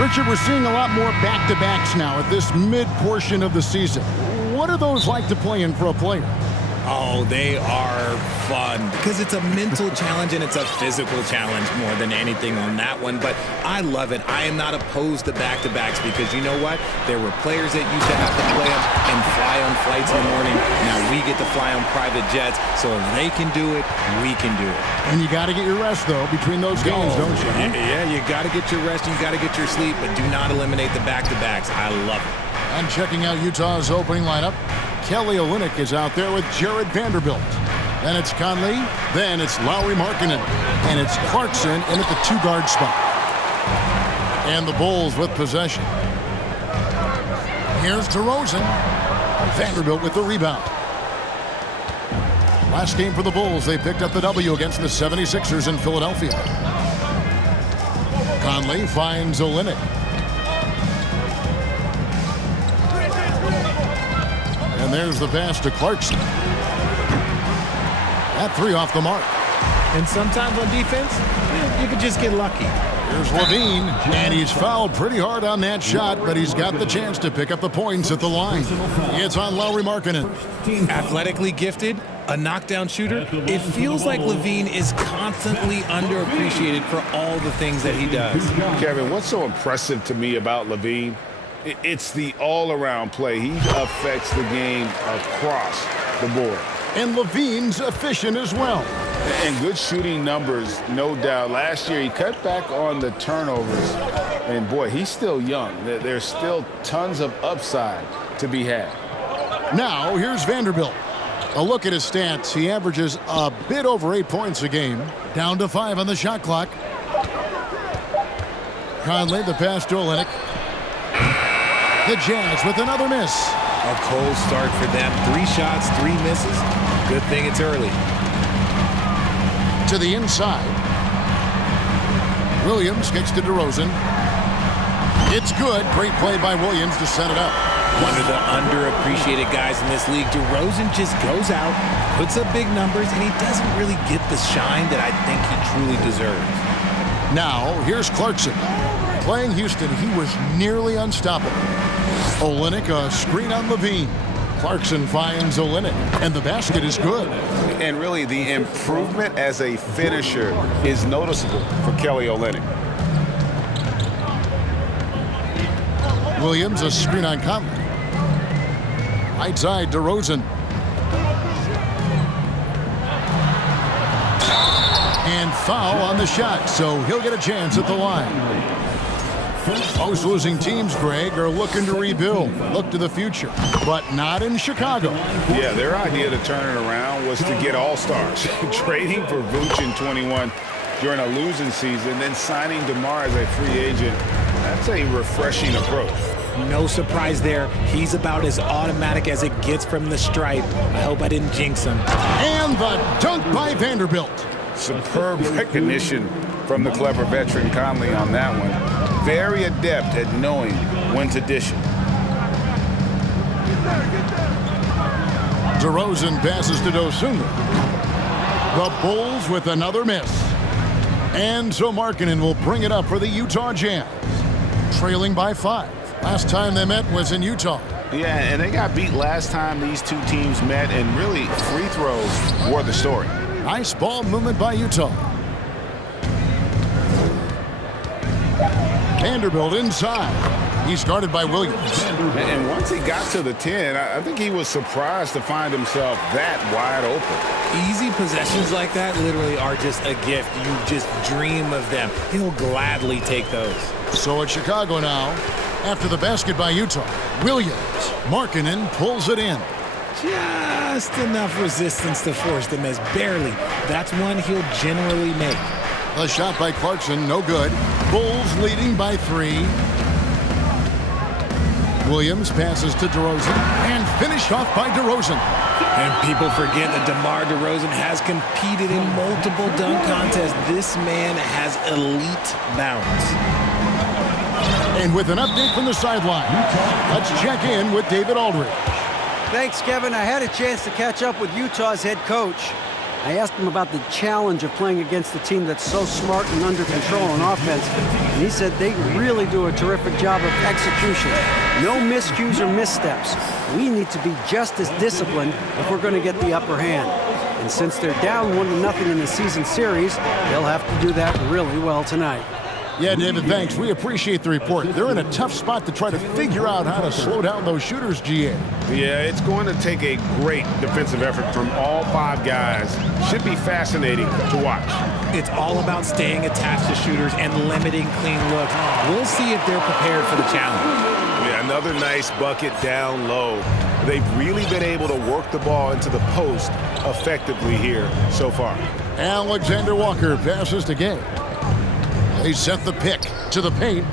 Richard, we're seeing a lot more back-to-backs now at this mid-portion of the season. What are those like to play in for a player? Oh, they are fun because it's a mental challenge and it's a physical challenge more than anything on that one. But I love it. I am not opposed to back-to-backs because you know what? There were players that used to have to play them and fly on flights in the morning. Now we get to fly on private jets. So if they can do it, we can do it. And you got to get your rest, though, between those games, don't you? Yeah, you got to get your rest. You got to get your sleep, but do not eliminate the back-to-backs. I love it. And checking out Utah's opening lineup, Kelly Olynyk is out there with Jared Vanderbilt. Then it's Conley. Then it's Lauri Markkanen. And it's Clarkson in at the two-guard spot. And the Bulls with possession. Here's DeRozan. Vanderbilt with the rebound. Last game for the Bulls, they picked up the W against the 76ers in Philadelphia. Conley finds Olynyk. And there's the pass to Clarkson. That three off the mark. And sometimes on defense, you could just get lucky. Here's LaVine, and he's fouled pretty hard on that shot, but he's got the chance to pick up the points at the line. It's on Lauri Markkanen. Athletically gifted, a knockdown shooter. It feels like LaVine is constantly underappreciated for all the things that he does. Kevin, what's so impressive to me about LaVine? It's the all-around play. He affects the game across the board. And LaVine's efficient as well. And good shooting numbers, no doubt. Last year, he cut back on the turnovers. And, boy, he's still young. There's still tons of upside to be had. Now, here's Vanderbilt. A look at his stats. He averages a bit over 8 points a game. Down to 5 on the shot clock. Conley, the pass to Olynyk. The Jazz with another miss. A cold start for them. 3 shots, 3 misses. Good thing it's early. To the inside. Williams kicks to DeRozan. It's good. Great play by Williams to set it up. One of the underappreciated guys in this league. DeRozan just goes out, puts up big numbers, and he doesn't really get the shine that I think he truly deserves. Now, here's Clarkson. Playing Houston, he was nearly unstoppable. Olynyk, a screen on LaVine. Clarkson finds Olynyk, and the basket is good. And really, the improvement as a finisher is noticeable for Kelly Olynyk. Williams, a screen on Conley. Right side, DeRozan. And foul on the shot, so he'll get a chance at the line. Most losing teams, Greg, are looking to rebuild, look to the future, but not in Chicago. Yeah, their idea to turn it around was to get all-stars. Trading for Vooch in 21 during a losing season, then signing DeMar as a free agent. That's a refreshing approach. No surprise there. He's about as automatic as it gets from the stripe. I hope I didn't jinx him. And the dunk by Vanderbilt. Superb recognition from the clever veteran Conley on that one. Very adept at knowing when to dish it. DeRozan passes to Dosunmu. The Bulls with another miss. And so Markkanen will bring it up for the Utah Jazz. Trailing by 5. Last time they met was in Utah. Yeah, and they got beat last time these two teams met, and really free throws were the story. Nice ball movement by Utah. Vanderbilt inside. He's guarded by Williams. And once he got to the 10, I think he was surprised to find himself that wide open. Easy possessions like that literally are just a gift. You just dream of them. He'll gladly take those. So it's Chicago now. After the basket by Utah, Williams. Markkanen pulls it in. Just enough resistance to force the miss. Barely. That's one he'll generally make. A shot by Clarkson, no good. Bulls leading by 3. Williams passes to DeRozan and finished off by DeRozan. And people forget that DeMar DeRozan has competed in multiple dunk contests. This man has elite bounce. And with an update from the sideline, let's check in with David Aldridge. Thanks, Kevin. I had a chance to catch up with Utah's head coach. I asked him about the challenge of playing against a team that's so smart and under control on offense, and he said they really do a terrific job of execution. No miscues or missteps. We need to be just as disciplined if we're going to get the upper hand. And since they're down 1-0 in the season series, they'll have to do that really well tonight. Yeah, David, thanks. We appreciate the report. They're in a tough spot to try to figure out how to slow down those shooters, GA. Yeah, it's going to take a great defensive effort from all 5 guys. Should be fascinating to watch. It's all about staying attached to shooters and limiting clean looks. We'll see if they're prepared for the challenge. Yeah, another nice bucket down low. They've really been able to work the ball into the post effectively here so far. Alexander Walker passes to Gay. They set the pick to the paint.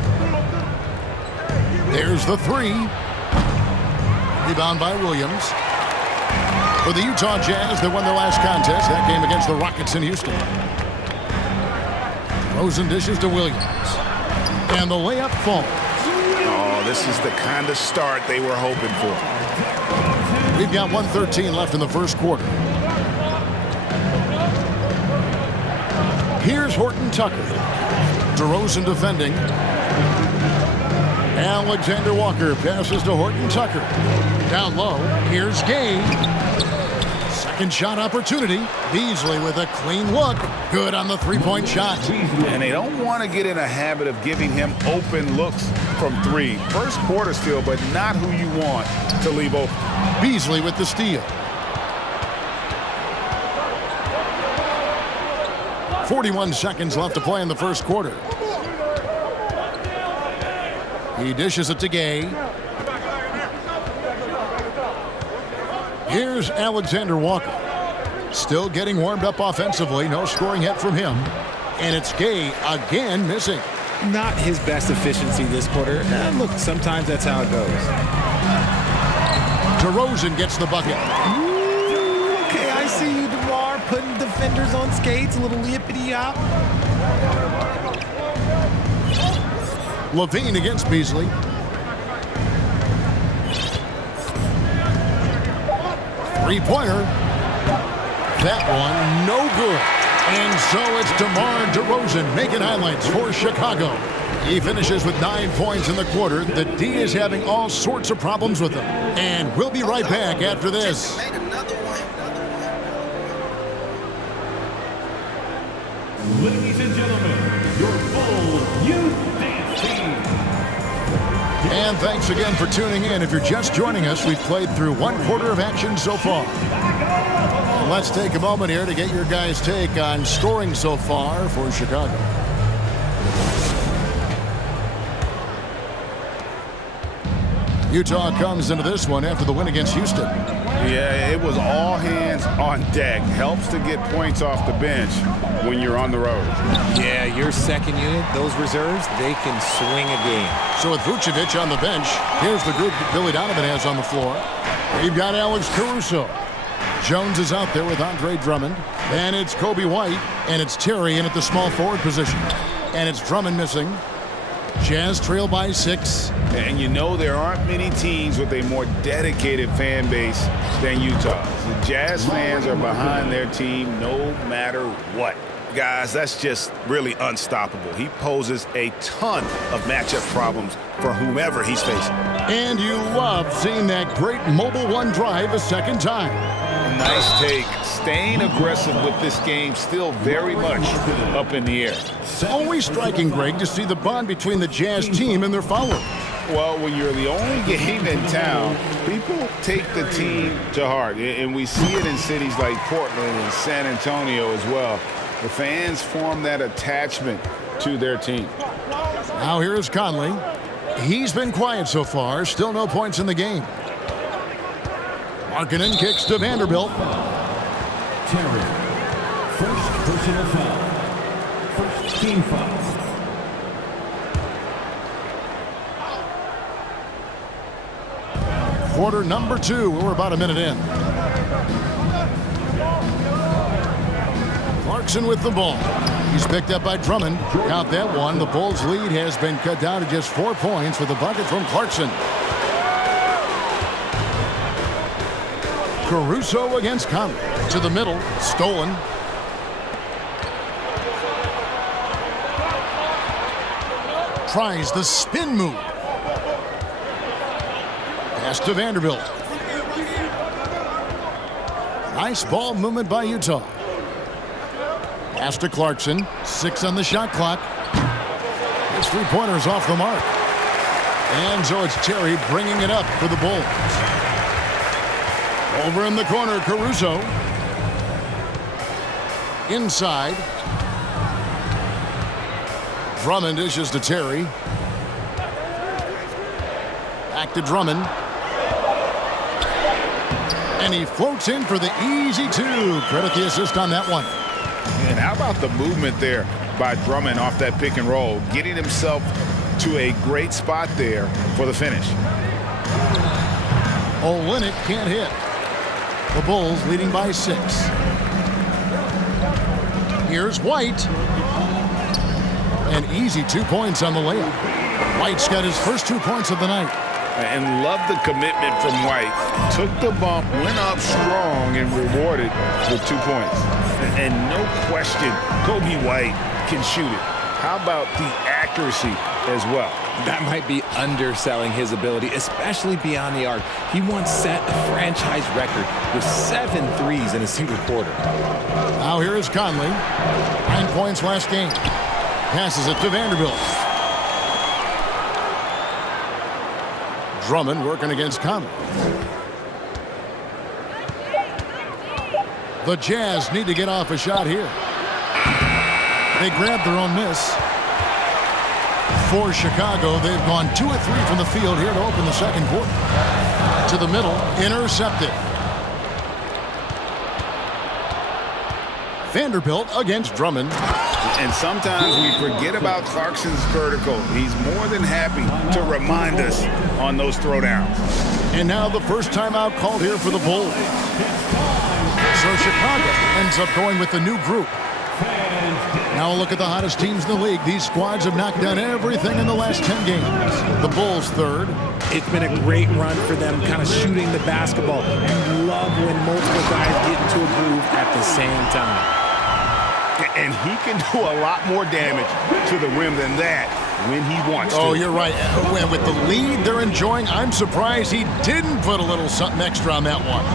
There's the 3. Rebound by Williams. For the Utah Jazz, they won their last contest. That game against the Rockets in Houston. Rosen dishes to Williams. And the layup falls. Oh, this is the kind of start they were hoping for. We've got 1:13 left in the first quarter. Here's Horton Tucker. DeRozan defending. Alexander Walker passes to Horton Tucker. Down low. Here's Gay. Second shot opportunity. Beasley with a clean look. Good on the three-point shot. And they don't want to get in a habit of giving him open looks from 3. First quarter still, but not who you want to leave open. Beasley with the steal. 41 seconds left to play in the first quarter. He dishes it to Gay. Here's Alexander Walker. Still getting warmed up offensively. No scoring yet from him. And it's Gay again missing. Not his best efficiency this quarter. And look, sometimes that's how it goes. DeRozan gets the bucket. Okay, I see you, DeMar, putting defenders on skates, a little yippity-yop. LaVine against Beasley. Three-pointer. That one, no good. And so it's DeMar DeRozan making highlights for Chicago. He finishes with 9 points in the quarter. The D is having all sorts of problems with him. And we'll be right back after this. Ladies and gentlemen, your full youth dance team. And thanks again for tuning in. If you're just joining us, we've played through 1 quarter of action so far. And let's take a moment here to get your guys' take on scoring so far for Chicago. Utah comes into this one after the win against Houston. Yeah, it was all hands on deck. Helps to get points off the bench when you're on the road. Yeah, your second unit, those reserves, they can swing a game. So with Vucevic on the bench, here's the group that Billy Donovan has on the floor. We've got Alex Caruso. Jones is out there with Andre Drummond. And it's Kobe White. And it's Terry in at the small forward position. And it's Drummond missing. Jazz trail by 6. And you know there aren't many teams with a more dedicated fan base than Utah. The Jazz fans are behind their team no matter what. Guys, that's just really unstoppable. He poses a ton of matchup problems for whomever he's facing. And you love seeing that great mobile one drive a second time. Nice take. Staying aggressive with this game still very much up in the air. Always striking, Greg, to see the bond between the Jazz team and their followers. Well, when you're the only game in town, people take the team to heart. And we see it in cities like Portland and San Antonio as well. The fans form that attachment to their team. Now here's Conley. He's been quiet so far. Still no points in the game. Markkanen kicks to Vanderbilt. Terry, first personal foul. First team foul. Quarter number 2. We're about a minute in. Clarkson with the ball. He's picked up by Drummond. Count that one. The Bulls' lead has been cut down to just 4 points with the bucket from Clarkson. Caruso against Conley. To the middle, stolen. Tries the spin move. Pass to Vanderbilt. Nice ball movement by Utah. Pass to Clarkson. 6 on the shot clock. His three-pointer's off the mark. And so it's Terry bringing it up for the Bulls. Over in the corner, Caruso. Inside. Drummond dishes to Terry. Back to Drummond. And he floats in for the easy two. Credit the assist on that one. And how about the movement there by Drummond off that pick and roll, getting himself to a great spot there for the finish. Olynyk can't hit. The Bulls leading by 6. Here's White. An easy 2 points on the layup. White's got his first 2 points of the night. And love the commitment from White. Took the bump, went up strong, and rewarded with 2 points. And no question, Kobe White can shoot it. How about the accuracy as well? That might be underselling his ability, especially beyond the arc. He once set a franchise record with 7 threes in a single quarter. Now here is Conley. 9 points last game. Passes it to Vanderbilt. Drummond working against Conley. The Jazz need to get off a shot here. They grabbed their own miss. For Chicago, they've gone 2 of 3 from the field here to open the second quarter. To the middle, intercepted. Vanderbilt against Drummond. And sometimes we forget about Clarkson's vertical. He's more than happy to remind us on those throwdowns. And now the first timeout called here for the Bulls. So Chicago ends up going with the new group. Now a look at the hottest teams in the league. These squads have knocked down everything in the last 10 games. The Bulls third. It's been a great run for them, kind of shooting the basketball. You love when multiple guys get into a groove at the same time. And he can do a lot more damage to the rim than that when he wants to. Oh, you're right. With the lead they're enjoying, I'm surprised he didn't put a little something extra on that one.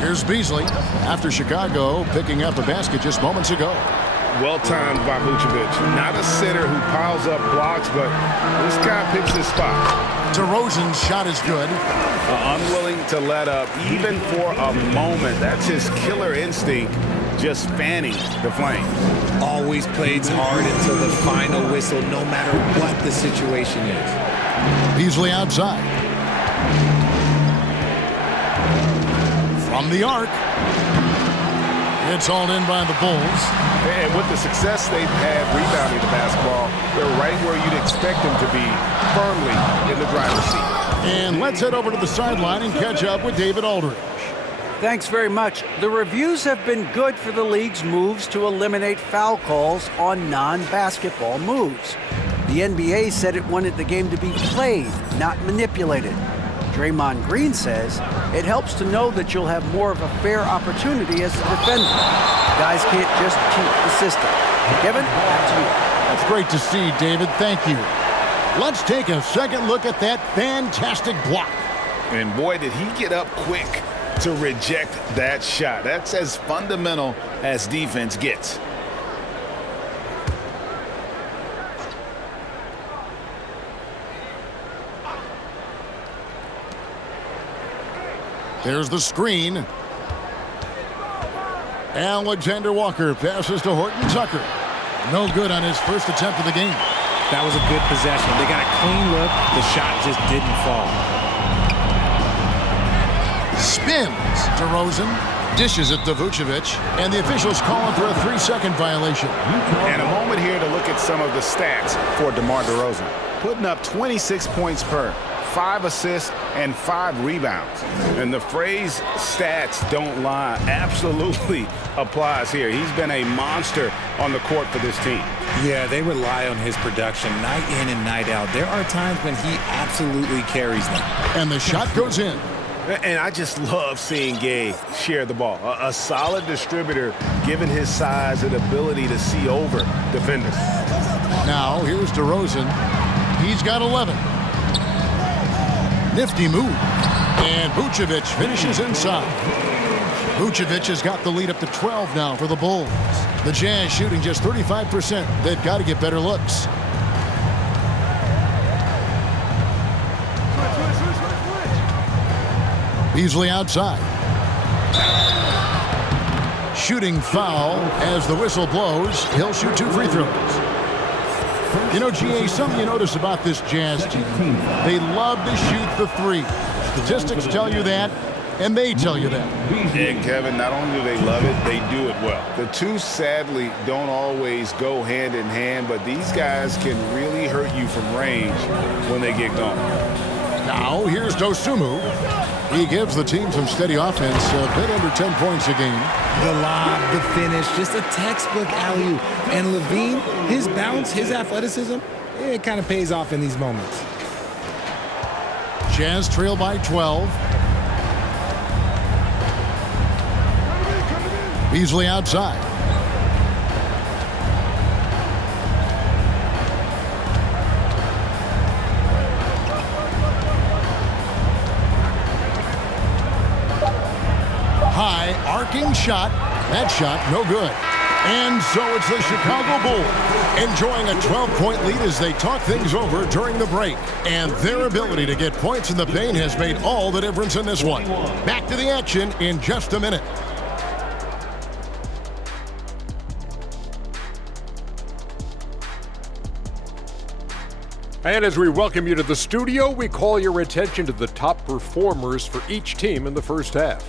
Here's Beasley after Chicago picking up a basket just moments ago. Well-timed by Vucevic. Not a sitter who piles up blocks, but this guy picks his spot. DeRozan's shot is good. Unwilling to let up, even for a moment. That's his killer instinct, just fanning the flames. Always plays hard until the final whistle, no matter what the situation is. Beasley outside. From the arc. It's hauled in by the Bulls. And with the success they've had rebounding the basketball, they're right where you'd expect them to be, firmly in the driver's seat. And let's head over to the sideline and catch up with David Aldridge. Thanks very much. The reviews have been good for the league's moves to eliminate foul calls on non-basketball moves. The NBA said it wanted the game to be played, not manipulated. Draymond Green says it helps to know that you'll have more of a fair opportunity as a defender. Guys can't just cheat the system. Kevin, back to you. That's great to see, David. Thank you. Let's take a second look at that fantastic block. And boy, did he get up quick to reject that shot. That's as fundamental as defense gets. There's the screen. Alexander Walker passes to Horton Tucker. No good on his first attempt of the game. That was a good possession. They got a clean look. The shot just didn't fall. Spins. DeRozan dishes it to Vucevic, and the officials calling for a 3-second violation. And a moment here to look at some of the stats for DeMar DeRozan. Putting up 26 points per, 5 assists, and 5 rebounds. And the phrase stats don't lie absolutely applies here. He's been a monster on the court for this team. Yeah, they rely on his production night in and night out. There are times when he absolutely carries them. And the shot goes in. And I just love seeing Gabe share the ball. A solid distributor, given his size and ability to see over defenders. Now, here's DeRozan. He's got 11. Nifty move. And Vucevic finishes inside. Vucevic has got the lead up to 12 now for the Bulls. The Jazz shooting just 35%. They've got to get better looks. Beasley outside. Shooting foul as the whistle blows. He'll shoot 2 free throws. You know, GA, something you notice about this Jazz team, they love to shoot the three. Statistics tell you that, and they tell you that. And Kevin, not only do they love it, they do it well. The two, sadly, don't always go hand in hand, but these guys can really hurt you from range when they get going. Now, here's Dosunmu. He gives the team some steady offense, a bit under 10 points a game. The lob, the finish, just a textbook alley-oop. And LaVine, his bounce, his athleticism, it kind of pays off in these moments. Jazz trail by 12. Beasley outside. High arcing shot. That shot no good. And so it's the Chicago Bulls enjoying a 12-point lead as they talk things over during the break. And their ability to get points in the paint has made all the difference in this one. Back to the action in just a minute. And as we welcome you to the studio, we call your attention to the top performers for each team in the first half.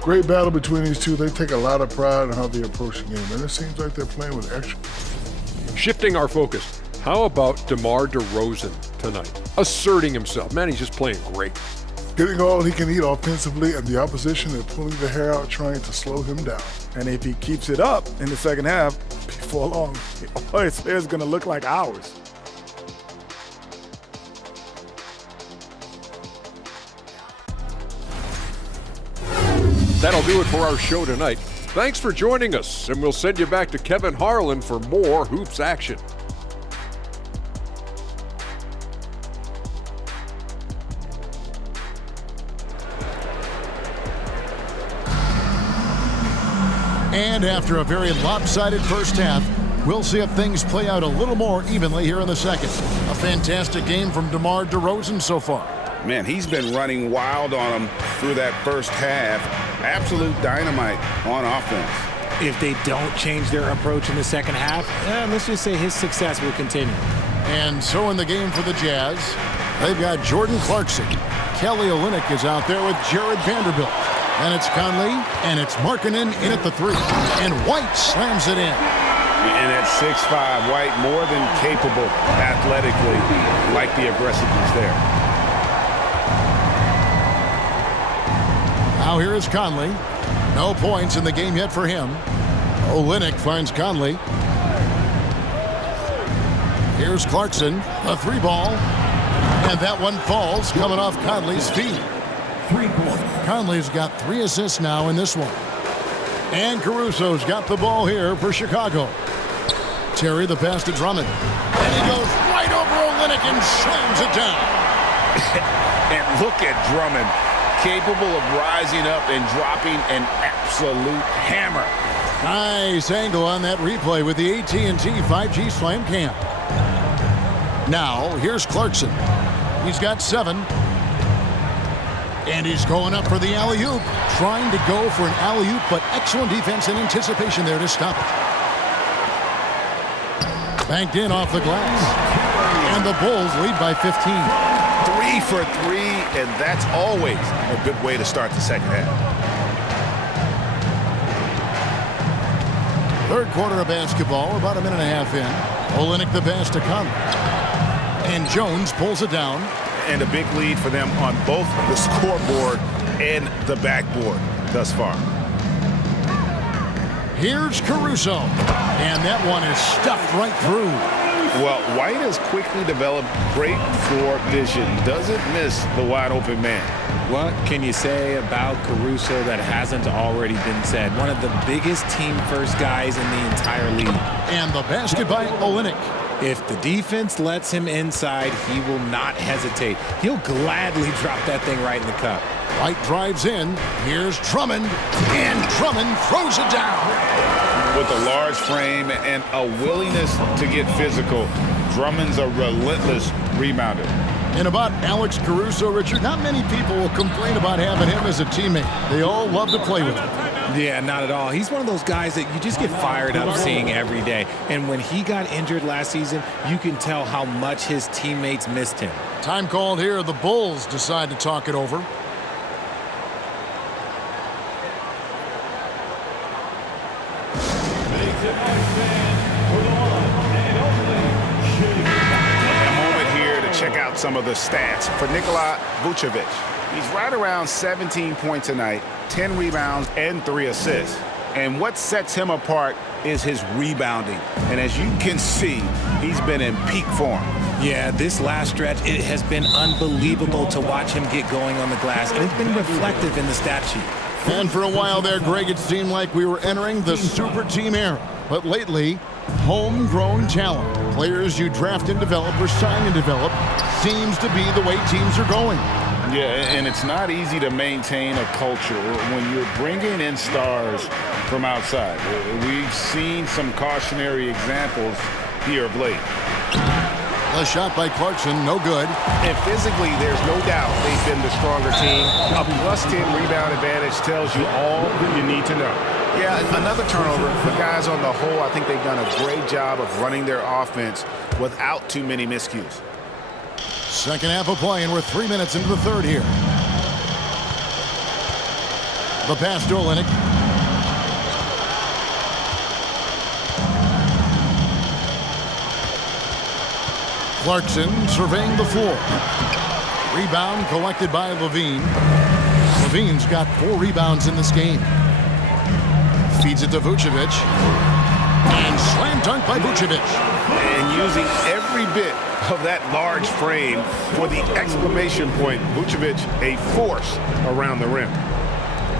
Great battle between these two. They take a lot of pride in how they approach the game, and it seems like they're playing with extra. Shifting our focus, how about DeMar DeRozan tonight? Asserting himself. Man, he's just playing great. Getting all he can eat offensively, and the opposition is pulling their hair out trying to slow him down. And if he keeps it up in the second half, before long, his hair is going to look like ours. That'll do it for our show tonight. Thanks for joining us, and we'll send you back to Kevin Harlan for more Hoops action. And after a very lopsided first half, we'll see if things play out a little more evenly here in the second. A fantastic game from DeMar DeRozan so far. Man, he's been running wild on them through that first half. Absolute dynamite on offense. If they don't change their approach in the second half, let's just say his success will continue. And so in the game for the Jazz, they've got Jordan Clarkson. Kelly Olynyk is out there with Jared Vanderbilt. And it's Conley, and it's Markkanen in at the 3. And White slams it in. And at 6'5", White more than capable athletically, like the aggressiveness there. Now here is Conley. No points in the game yet for him. Olynyk finds Conley. Here's Clarkson, a 3-ball. And that one falls, coming off Conley's feet. Conley's got 3 assists now in this one. And Caruso's got the ball here for Chicago. Terry the pass to Drummond. And he goes right over Olynyk and slams it down. And look at Drummond, capable of rising up and dropping an absolute hammer. Nice angle on that replay with the AT&T 5G Slam Cam. Now, here's Clarkson. He's got 7. And he's going up for the alley-oop. Trying to go for an alley-oop, but excellent defense and anticipation there to stop it. Banked in off the glass. And the Bulls lead by 15. 3 for 3, and that's always a good way to start the second half. Third quarter of basketball, about a minute and a half in. Olynyk the pass to Conley. And Jones pulls it down. And a big lead for them on both the scoreboard and the backboard thus far. Here's Caruso. And that one is stuffed right through. Well, White has quickly developed great floor vision. Doesn't miss the wide open man. What can you say about Caruso that hasn't already been said? One of the biggest team-first guys in the entire league. And the basket by Olynyk. If the defense lets him inside, he will not hesitate. He'll gladly drop that thing right in the cup. White drives in. Here's Drummond. And Drummond throws it down. With a large frame and a willingness to get physical, Drummond's a relentless rebounder. And about Alex Caruso, Richard, not many people will complain about having him as a teammate. They all love to play with him. Yeah, not at all. He's one of those guys that you just get fired up seeing every day. And when he got injured last season, you can tell how much his teammates missed him. Time called here. The Bulls decide to talk it over. Check out some of the stats for Nikola Vucevic. He's right around 17 points a night, 10 rebounds, and 3 assists. And what sets him apart is his rebounding. And as you can see, he's been in peak form. Yeah, this last stretch, it has been unbelievable to watch him get going on the glass. And it's been reflective in the stat sheet. And for a while there, Greg, it seemed like we were entering the super team era. But lately, homegrown talent, players you draft and develop or sign and develop, seems to be the way teams are going. Yeah, and it's not easy to maintain a culture when you're bringing in stars from outside. We've seen some cautionary examples here of late. A shot by Clarkson, no good. And physically, there's no doubt they've been the stronger team. A +10 rebound advantage tells you all you need to know. Yeah, another turnover. The guys on the whole, I think they've done a great job of running their offense without too many miscues. Second half of play, and we're 3 minutes into the third here. The pass to Olynyk. Clarkson surveying the floor. Rebound collected by LaVine. LaVine's got 4 rebounds in this game. Feeds it to Vucevic. And slam dunk by Vucevic. And using every bit of that large frame for the exclamation point. Vucevic, a force around the rim.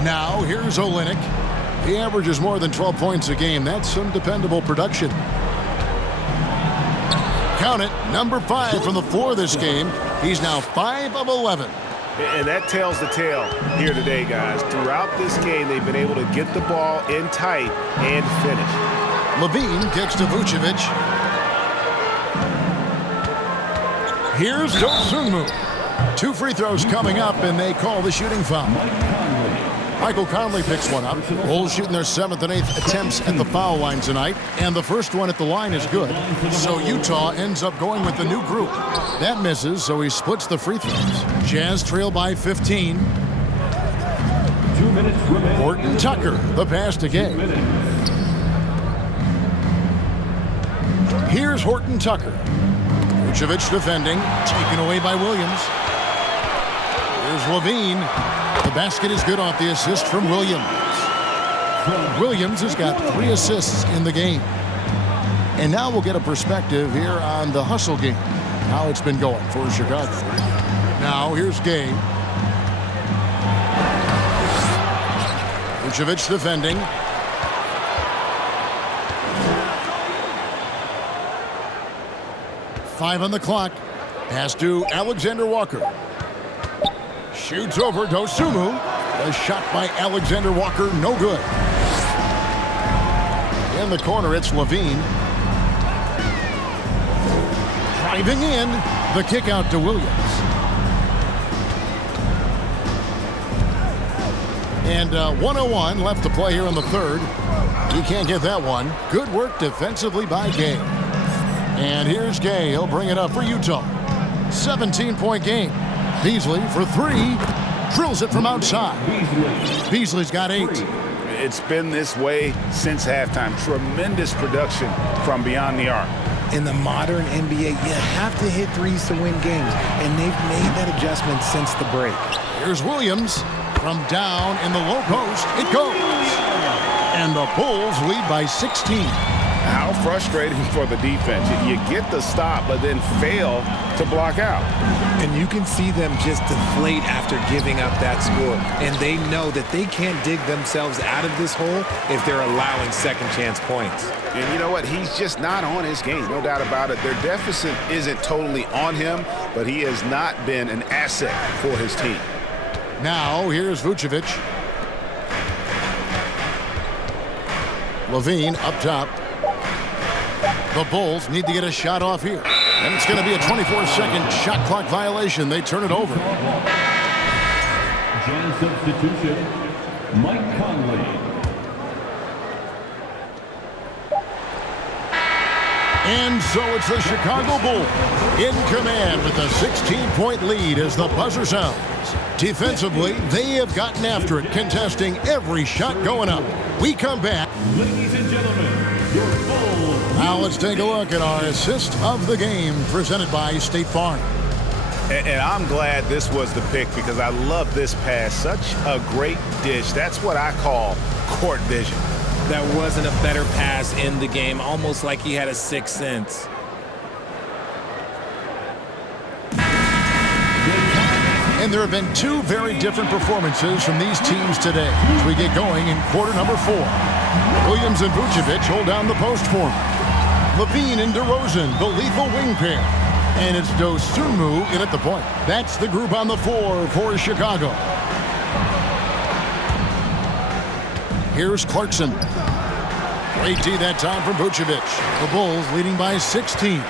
Now here's Olynyk. He averages more than 12 points a game. That's some dependable production. Count it, number 5 from the floor this game. He's now 5 of 11. And that tells the tale here today, guys. Throughout this game, they've been able to get the ball in tight and finish. LaVine kicks to Vucevic. Here's Dosunmu. 2 free throws coming up, and they call the shooting foul. Michael Conley picks one up. Bulls shooting their 7th and 8th attempts at the foul line tonight, and the first one at the line is good. So Utah ends up going with the new group. That misses, so he splits the free throws. Jazz trail by 15. 2 minutes remaining. Horton Tucker, the pass to Gay. Here's Horton Tucker. Vucevic defending, taken away by Williams. Here's LaVine. The basket is good off the assist from Williams. Williams has got 3 assists in the game. And now we'll get a perspective here on the hustle game. How it's been going for Chicago. Now here's Gay. Vucevic defending. Five on the clock. Pass to Alexander Walker. Shoots over Dosunmu. A shot by Alexander Walker, no good. In the corner, it's LaVine. Driving in, the kick out to Williams. And 1:01 left to play here in the third. He can't get that one. Good work defensively by Gay. And here's Gay. He'll bring it up for Utah. 17-point game. Beasley for 3. Drills it from outside. Beasley's got 8. It's been this way since halftime. Tremendous production from beyond the arc. In the modern NBA, you have to hit threes to win games, and they've made that adjustment since the break. Here's Williams from down in the low post. It goes. And the Bulls lead by 16. How frustrating for the defense. You get the stop, but then fail to block out. And you can see them just deflate after giving up that score. And they know that they can't dig themselves out of this hole if they're allowing second chance points. And you know what? He's just not on his game, no doubt about it. Their deficit isn't totally on him, but he has not been an asset for his team. Now, here's Vucevic. LaVine up top. The Bulls need to get a shot off here. And it's going to be a 24-second shot clock violation. They turn it over. Jazz substitution, Mike Conley. And so it's the Chicago Bulls in command with a 16-point lead as the buzzer sounds. Defensively, they have gotten after it, contesting every shot going up. We come back. Ladies and gentlemen, your Bulls. Now let's take a look at our assist of the game presented by State Farm. And I'm glad this was the pick because I love this pass. Such a great dish. That's what I call court vision. That wasn't a better pass in the game, almost like he had a sixth sense. And there have been two very different performances from these teams today as we get going in quarter number 4. Williams and Vucevic hold down the post for him. LaVine and DeRozan, the lethal wing pair. And it's Dosunmu in at the point. That's the group on the floor for Chicago. Here's Clarkson. Great D that time from Vucevic. The Bulls leading by 16.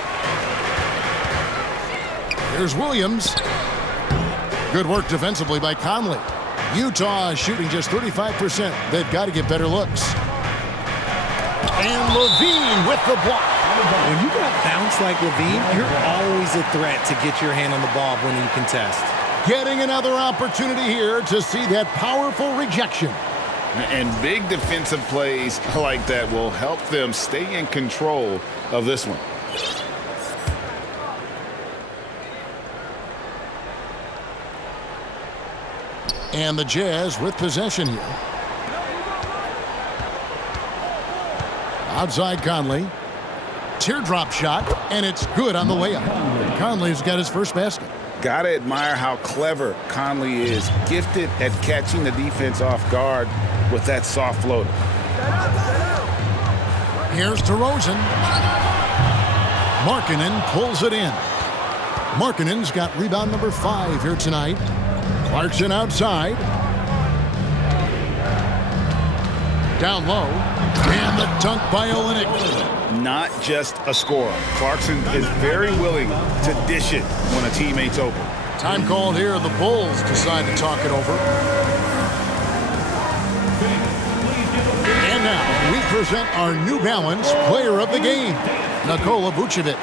Here's Williams. Good work defensively by Conley. Utah shooting just 35%. They've got to get better looks. And LaVine with the block. When you got bounce like LaVine, you're always a threat to get your hand on the ball when you contest. Getting another opportunity here to see that powerful rejection. And big defensive plays like that will help them stay in control of this one. And the Jazz with possession here. Outside Conley. Teardrop shot, and it's good on the layup. Conley's got his first basket. Gotta admire how clever Conley is. Gifted at catching the defense off guard with that soft floater. Here's DeRozan. Markkanen pulls it in. Markkanen's got rebound number 5 here tonight. Clarkson outside. Down low. And the dunk by Olynyk. Not just a scorer. Clarkson is very willing to dish it when a teammate's open. Time called here. The Bulls decide to talk it over. And now we present our New Balance player of the game, Nikola Vucevic.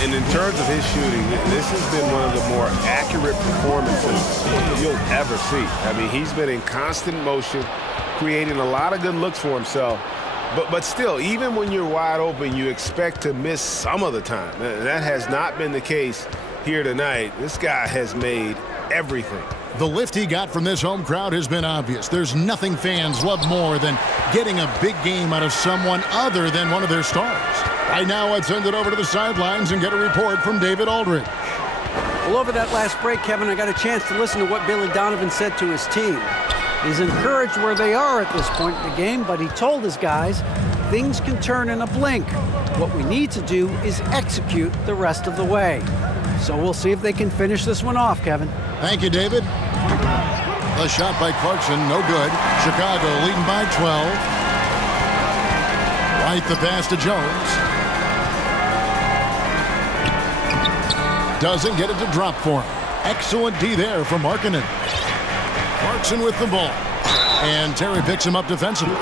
And in terms of his shooting, this has been one of the more accurate performances you'll ever see. I mean, he's been in constant motion, creating a lot of good looks for himself. But still, even when you're wide open, you expect to miss some of the time. That has not been the case here tonight. This guy has made everything. The lift he got from this home crowd has been obvious. There's nothing fans love more than getting a big game out of someone other than one of their stars. Right now, let's send it over to the sidelines and get a report from David Aldridge. Well, over that last break, Kevin, I got a chance to listen to what Billy Donovan said to his team. He's encouraged where they are at this point in the game, but he told his guys things can turn in a blink. What we need to do is execute the rest of the way. So we'll see if they can finish this one off, Kevin. Thank you, David. The shot by Clarkson, no good. Chicago leading by 12. Right the pass to Jones. Doesn't get it to drop for him. Excellent D there from Markkanen. Clarkson with the ball. And Terry picks him up defensively.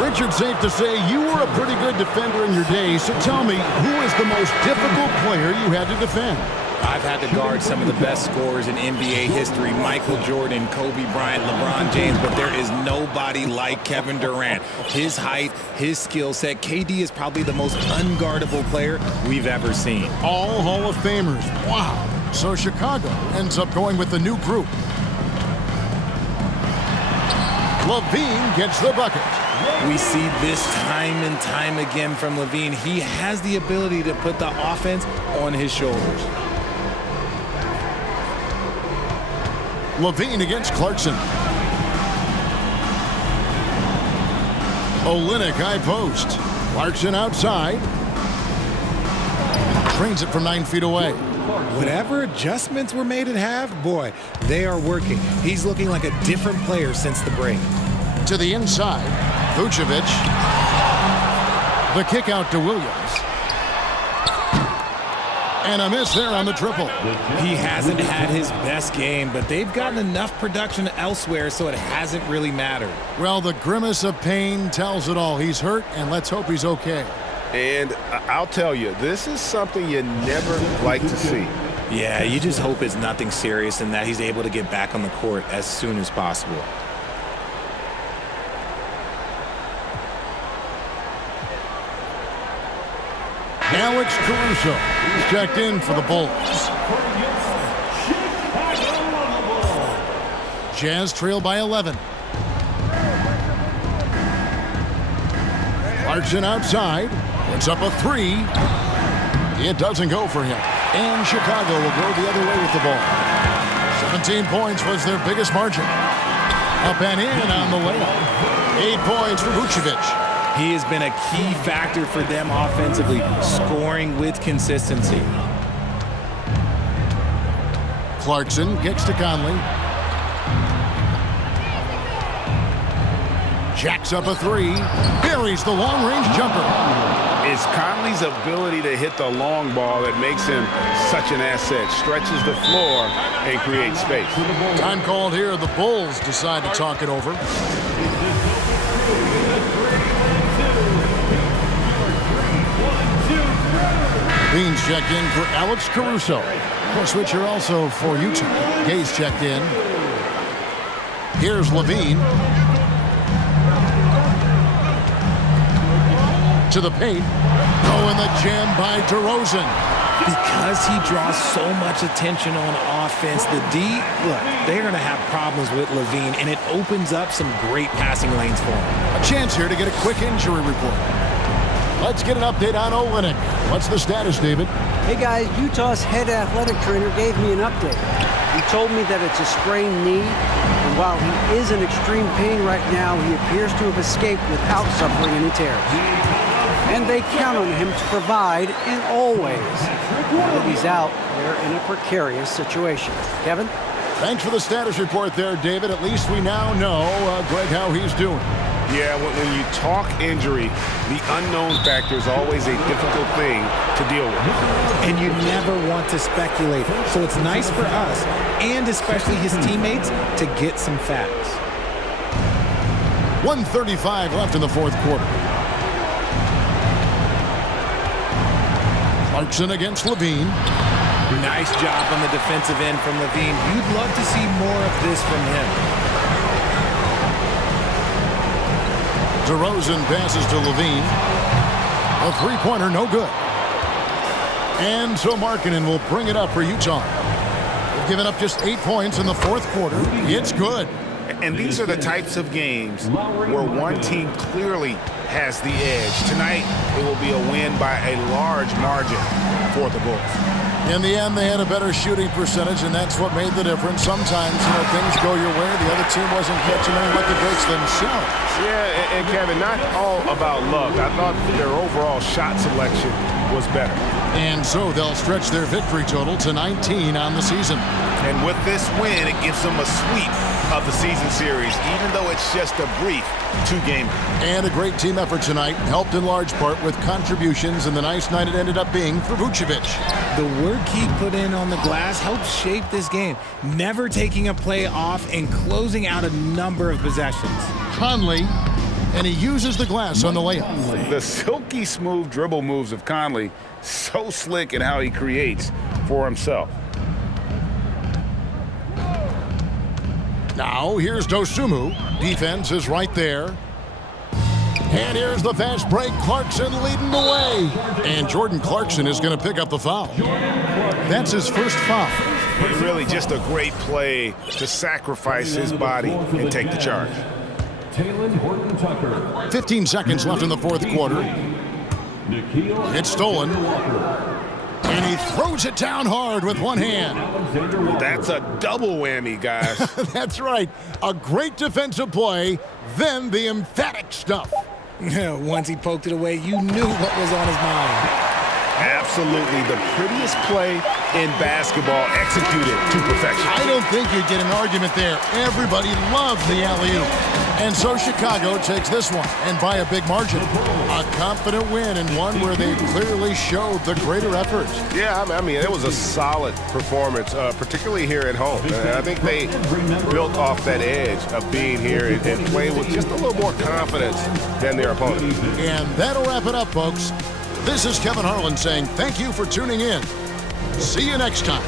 Richard, safe to say you were a pretty good defender in your day, so tell me, who is the most difficult player you had to defend? I've had to guard some of the best scorers in NBA history. Michael Jordan, Kobe Bryant, LeBron James, but there is nobody like Kevin Durant. His height, his skill set. KD is probably the most unguardable player we've ever seen. All Hall of Famers. Wow. So Chicago ends up going with the new group. LaVine gets the bucket. We see this time and time again from LaVine. He has the ability to put the offense on his shoulders. LaVine against Clarkson. Olynyk high post. Clarkson outside. Trains it from 9 feet away. Whatever adjustments were made at half, boy, they are working. He's looking like a different player since the break. To the inside, Vucevic. The kick out to Williams. And a miss there on the triple. He hasn't had his best game, but they've gotten enough production elsewhere, so it hasn't really mattered. Well, the grimace of pain tells it all. He's hurt, and let's hope he's okay. And I'll tell you, this is something you never like to see. Yeah, you just hope it's nothing serious and that he's able to get back on the court as soon as possible. Alex Caruso, he's checked in for the Bulls. Jazz trail by 11. Clarkson outside, puts up a 3. It doesn't go for him. And Chicago will go the other way with the ball. 17 points was their biggest margin. Up and in on the layup. 8 points for Vucevic. He has been a key factor for them offensively, scoring with consistency. Clarkson kicks to Conley. Jacks up a 3. Buries the long-range jumper. It's Conley's ability to hit the long ball that makes him such an asset. Stretches the floor and creates space. Time called here. The Bulls decide to talk it over. Beans checked in for Alex Caruso. A switcher also for Utah. Gay's checked in. Here's LaVine. To the paint. Oh, and the jam by DeRozan. Because he draws so much attention on offense, the D, look, they're going to have problems with LaVine, and it opens up some great passing lanes for him. A chance here to get a quick injury report. Let's get an update on Olynyk. What's the status, David? Hey guys, Utah's head athletic trainer gave me an update. He told me that it's a sprained knee, and while he is in extreme pain right now, he appears to have escaped without suffering any tears. And they count on him to provide in all ways. Now that he's out, they're in a precarious situation. Kevin? Thanks for the status report there, David. At least we now know, Greg, how he's doing. Yeah, when you talk injury, the unknown factor is always a difficult thing to deal with. And you never want to speculate. So it's nice for us, and especially his teammates, to get some facts. 1:35 left in the fourth quarter. Clarkson against LaVine. Nice job on the defensive end from LaVine. You'd love to see more of this from him. DeRozan passes to LaVine. A three-pointer, no good. And so Markkanen will bring it up for Utah. They've given up just 8 points in the fourth quarter. It's good. And these are the types of games where one team clearly has the edge. Tonight, it will be a win by a large margin for the Bulls. In the end, they had a better shooting percentage, and that's what made the difference. Sometimes, things go your way. The other team wasn't catching any lucky breaks themselves. Yeah, and Kevin, not all about luck. I thought their overall shot selection was better. And so they'll stretch their victory total to 19 on the season. And with this win, it gives them a sweep of the season series, even though it's just a brief two-gamer. And a great team effort tonight, helped in large part with contributions, and the nice night it ended up being for Vucevic. The work he put in on the glass helped shape this game, never taking a play off and closing out a number of possessions. Conley, and he uses the glass on the layup. The silky smooth dribble moves of Conley, so slick in how he creates for himself. Now, here's Dosunmu. Defense is right there. And here's the fast break. Clarkson leading the way. And Jordan Clarkson is going to pick up the foul. That's his first foul. Really just a great play to sacrifice his body and take the charge. Taylor Horton-Tucker. 15 seconds left in the fourth quarter. It's stolen. And he throws it down hard with one hand. That's a double whammy, guys. That's right. A great defensive play, then the emphatic stuff. Once he poked it away, you knew what was on his mind. Absolutely the prettiest play in basketball, executed to perfection. I don't think you'd get an argument there. Everybody loves the alley-oop. And so Chicago takes this one, and by a big margin. A confident win, and one where they clearly showed the greater effort. Yeah, I mean, it was a solid performance, particularly here at home. And I think they built off that edge of being here and playing with just a little more confidence than their opponent. And that'll wrap it up, folks. This is Kevin Harlan saying thank you for tuning in. See you next time.